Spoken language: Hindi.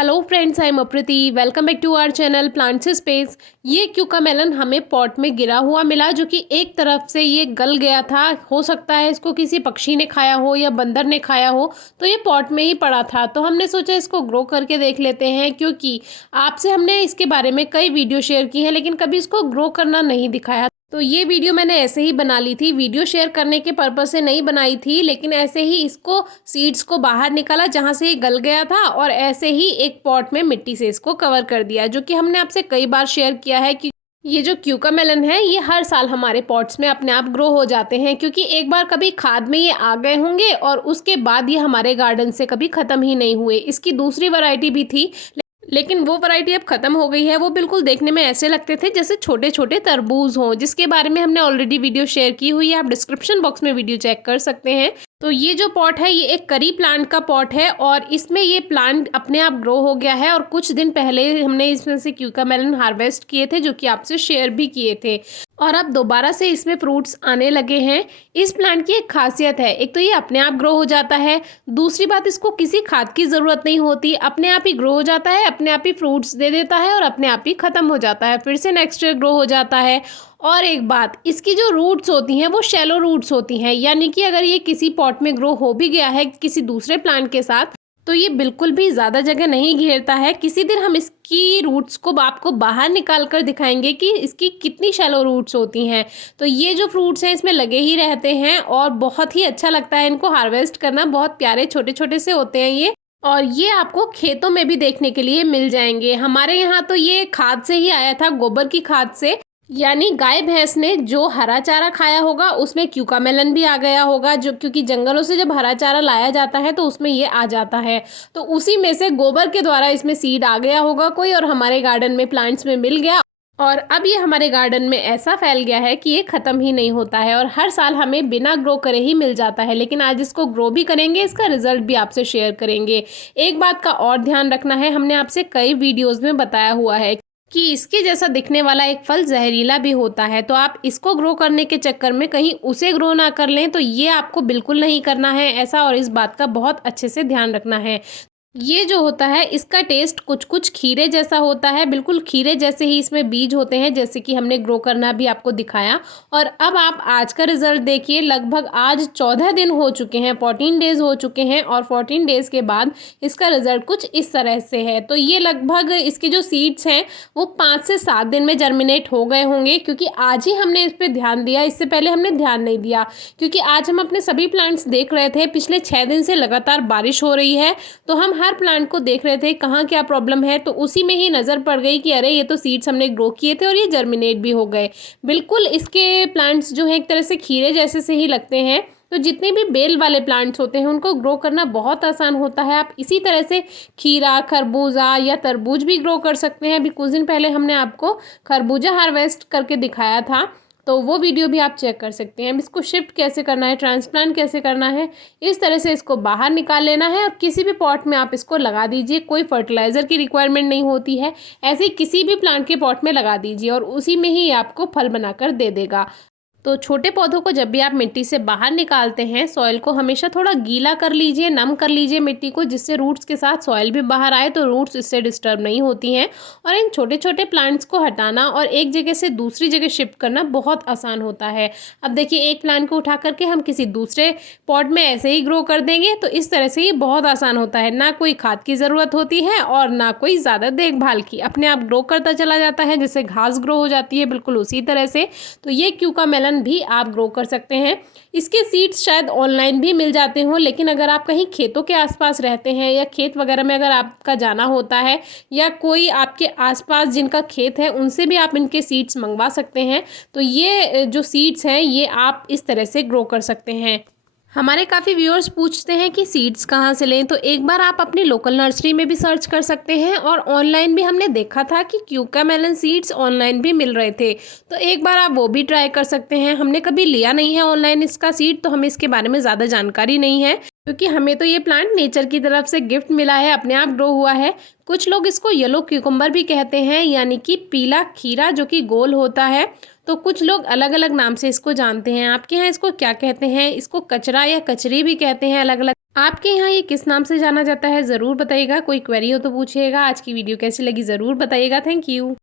Hello friends, I am Aprati. Welcome back to our channel plants space. ये क्यूका मेलन हमें पॉट में गिरा हुआ मिला, जो कि एक तरफ से ये गल गया था। हो सकता है इसको किसी पक्षी ने खाया हो या बंदर ने खाया हो, तो ये पॉट में ही पड़ा था। तो हमने सोचा इसको ग्रो करके देख लेते हैं, क्योंकि आपसे हमने इसके बारे में कई वीडियो शेयर की हैं, लेकिन कभी इसको ग्रो करना नहीं दिखाया। तो ये वीडियो मैंने ऐसे ही बना ली थी, वीडियो शेयर करने के पर्पज से नहीं बनाई थी, लेकिन ऐसे ही इसको सीड्स को बाहर निकाला जहाँ से ये गल गया था, और ऐसे ही एक पॉट में मिट्टी से इसको कवर कर दिया, जो कि हमने आपसे कई बार शेयर किया है कि ये जो क्यूका मेलन है ये हर साल हमारे पॉट्स में अपने आप ग्रो हो जाते हैं, क्योंकि एक बार कभी खाद में ये आ गए होंगे और उसके बाद ये हमारे गार्डन से कभी ख़त्म ही नहीं हुए। इसकी दूसरी वैरायटी भी थी, लेकिन वो वैरायटी अब खत्म हो गई है। वो बिल्कुल देखने में ऐसे लगते थे जैसे छोटे छोटे तरबूज हों, जिसके बारे में हमने ऑलरेडी वीडियो शेयर की हुई है। आप डिस्क्रिप्शन बॉक्स में वीडियो चेक कर सकते हैं। तो ये जो पॉट है ये एक करी प्लांट का पॉट है, और इसमें ये प्लांट अपने आप ग्रो हो गया है। और कुछ दिन पहले हमने इसमें से क्यूका मेलन हार्वेस्ट किए थे, जो कि आपसे शेयर भी किए थे, और अब दोबारा से इसमें फ्रूट्स आने लगे हैं। इस प्लांट की एक खासियत है, एक तो ये अपने आप ग्रो हो जाता है, दूसरी बात इसको किसी खाद की ज़रूरत नहीं होती, अपने आप ही ग्रो हो जाता है, अपने आप ही फ्रूट्स दे देता है और अपने आप ही ख़त्म हो जाता है, फिर से नेक्स्ट ईयर ग्रो हो जाता है। और एक बात, इसकी जो रूट्स होती हैं वो शैलो रूट्स होती हैं, यानी कि अगर ये किसी पॉट में ग्रो हो भी गया है किसी दूसरे प्लांट के साथ, तो ये बिल्कुल भी ज़्यादा जगह नहीं घेरता है। किसी दिन हम इसकी रूट्स को आपको बाहर निकाल कर दिखाएंगे कि इसकी कितनी शैलो रूट्स होती हैं। तो ये जो फ्रूट्स हैं इसमें लगे ही रहते हैं और बहुत ही अच्छा लगता है इनको हार्वेस्ट करना। बहुत प्यारे छोटे छोटे से होते हैं ये, और ये आपको खेतों में भी देखने के लिए मिल जाएंगे। हमारे यहाँ तो ये खाद से ही आया था, गोबर की खाद से, यानी गाय भैंस ने जो हरा चारा खाया होगा उसमें क्यूका मेलन भी आ गया होगा, जो क्योंकि जंगलों से जब हरा चारा लाया जाता है तो उसमें ये आ जाता है। तो उसी में से गोबर के द्वारा इसमें सीड आ गया होगा कोई, और हमारे गार्डन में प्लांट्स में मिल गया, और अब ये हमारे गार्डन में ऐसा फैल गया है कि ये ख़त्म ही नहीं होता है, और हर साल हमें बिना ग्रो करे ही मिल जाता है। लेकिन आज इसको ग्रो भी करेंगे, इसका रिजल्ट भी आपसे शेयर करेंगे। एक बात का और ध्यान रखना है, हमने आपसे कई वीडियोज़ में बताया हुआ है कि इसके जैसा दिखने वाला एक फल जहरीला भी होता है। तो आप इसको ग्रो करने के चक्कर में कहीं उसे ग्रो ना कर लें, तो ये आपको बिल्कुल नहीं करना है ऐसा, और इस बात का बहुत अच्छे से ध्यान रखना है। ये जो होता है इसका टेस्ट कुछ कुछ खीरे जैसा होता है, बिल्कुल खीरे जैसे ही इसमें बीज होते हैं, जैसे कि हमने ग्रो करना भी आपको दिखाया। और अब आप आज का रिजल्ट देखिए, लगभग आज 14 दिन हो चुके हैं, 14 डेज़ हो चुके हैं, और 14 डेज़ के बाद इसका रिजल्ट कुछ इस तरह से है। तो ये लगभग इसके जो सीड्स हैं वो 5 से 7 दिन में जर्मिनेट हो गए होंगे, क्योंकि आज ही हमने इस पर ध्यान दिया, इससे पहले हमने ध्यान नहीं दिया, क्योंकि आज हम अपने सभी प्लांट्स देख रहे थे। पिछले 6 दिन से लगातार बारिश हो रही है, तो हम हर प्लांट को देख रहे थे कहाँ क्या प्रॉब्लम है। तो उसी में ही नज़र पड़ गई कि अरे ये तो सीड्स हमने ग्रो किए थे और ये जर्मिनेट भी हो गए। बिल्कुल इसके प्लांट्स जो है एक तरह से खीरे जैसे से ही लगते हैं। तो जितने भी बेल वाले प्लांट्स होते हैं उनको ग्रो करना बहुत आसान होता है। आप इसी तरह से खीरा, खरबूजा या तरबूज भी ग्रो कर सकते हैं। अभी कुछ दिन पहले हमने आपको खरबूजा हार्वेस्ट करके दिखाया था, तो वो वीडियो भी आप चेक कर सकते हैं। अब इसको शिफ्ट कैसे करना है, ट्रांसप्लांट कैसे करना है, इस तरह से इसको बाहर निकाल लेना है, और किसी भी पॉट में आप इसको लगा दीजिए। कोई फर्टिलाइज़र की रिक्वायरमेंट नहीं होती है, ऐसे ही किसी भी प्लांट के पॉट में लगा दीजिए और उसी में ही आपको फल बनाकर दे देगा। तो छोटे पौधों को जब भी आप मिट्टी से बाहर निकालते हैं, सॉइल को हमेशा थोड़ा गीला कर लीजिए, नम कर लीजिए मिट्टी को, जिससे रूट्स के साथ सॉइल भी बाहर आए, तो रूट्स इससे डिस्टर्ब नहीं होती हैं। और इन छोटे छोटे प्लांट्स को हटाना और एक जगह से दूसरी जगह शिफ्ट करना बहुत आसान होता है। अब देखिए, एक प्लांट को उठा करके हम किसी दूसरे पॉट में ऐसे ही ग्रो कर देंगे, तो इस तरह से ये बहुत आसान होता है। ना कोई खाद की ज़रूरत होती है और ना कोई ज़्यादा देखभाल की, अपने आप ग्रो करता चला जाता है, जैसे घास ग्रो हो जाती है, बिल्कुल उसी तरह से। तो ये क्यूका मेलन भी आप ग्रो कर सकते हैं। इसके सीड्स शायद ऑनलाइन भी मिल जाते हों, लेकिन अगर आप कहीं खेतों के आसपास रहते हैं या खेत वगैरह में अगर आपका जाना होता है, या कोई आपके आसपास जिनका खेत है उनसे भी आप इनके सीड्स मंगवा सकते हैं। तो ये जो सीड्स हैं ये आप इस तरह से ग्रो कर सकते हैं। हमारे काफ़ी व्यूअर्स पूछते हैं कि सीड्स कहाँ से लें, तो एक बार आप अपनी लोकल नर्सरी में भी सर्च कर सकते हैं, और ऑनलाइन भी हमने देखा था कि क्यूका मेलन सीड्स ऑनलाइन भी मिल रहे थे, तो एक बार आप वो भी ट्राई कर सकते हैं। हमने कभी लिया नहीं है ऑनलाइन इसका सीड, तो हमें इसके बारे में ज़्यादा जानकारी नहीं है। क्योंकि हमें तो ये प्लांट नेचर की तरफ से गिफ्ट मिला है, अपने आप ग्रो हुआ है। कुछ लोग इसको येलो क्यूकम्बर भी कहते हैं, यानी कि पीला खीरा जो कि गोल होता है। तो कुछ लोग अलग अलग नाम से इसको जानते हैं। आपके यहाँ इसको क्या कहते हैं? इसको कचरा या कचरी भी कहते हैं अलग अलग। आपके यहाँ ये किस नाम से जाना जाता है ज़रूर बताइएगा। कोई क्वेरी हो तो पूछिएगा। आज की वीडियो कैसी लगी ज़रूर बताइएगा। Thank you.